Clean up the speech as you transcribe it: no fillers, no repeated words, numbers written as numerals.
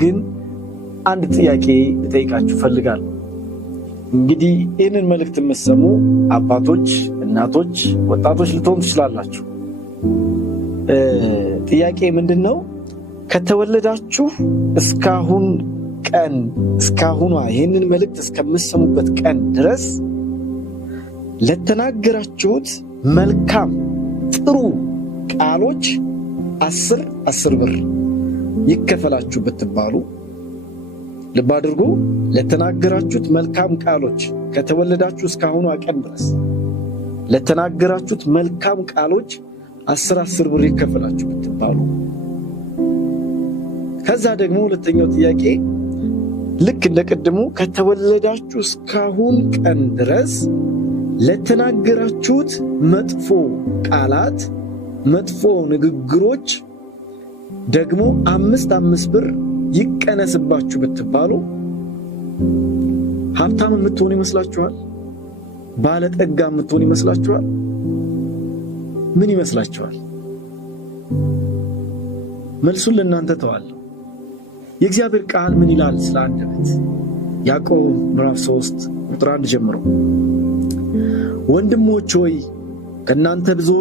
ግን አንድ ጥያቄ ልጠይቃችሁ ፈልጋለሁ። እንግዲህ ይህንን መልእክት የምትሰሙ አባቶች፣ እናቶች፣ ወጣቶች ልትሆኑ ትችላላችሁ። ጥያቄ ምንድነው? ከተወለዳችሁ እስካሁን ቀን እስካሁኗ ይህንን መልእክት እስከምትሰሙበት ቀን ድረስ ለተናገራችሁት መልካም ጥሩ ቃሎች 10 ብር ይከፈላችሁ ብትባሉ፣ ልብ አድርጉ፣ ለተናገራችሁት መልካም ቃሎች ከተወለዳችሁ እስካሁኗ ቀን ድረስ ለተናገራችሁት መልካም ቃሎች 10 ብር ይከፈላችሁ ብትባሉ፣ ከዛ ደግሞ ሁለተኛው ጥያቄ ልክ እንደቀድሞ ከተወለዳችሁ እስካሁን ቀን ድረስ ለተናገራችሁት መጥፎ ቃላት መጥፎ ንግግሮች ደግሞ 5 ብር ይቀነስባችሁ ብትባሉ ሀብታም የምትሆኑ ይመስላችኋል? ባለጠጋ የምትሆኑ ይመስላችኋል? ምን ይመስላችኋል? መልሱን ለእናንተ ተዋለሁ። የእግዚአብሔር ቃል ምን ይላል ስለ አንደበት? ያዕቆብ ምዕራፍ 3 ቁጥር 1 ጀምሮ ወንድሞች ሆይ ከእናንተ ብዙዎች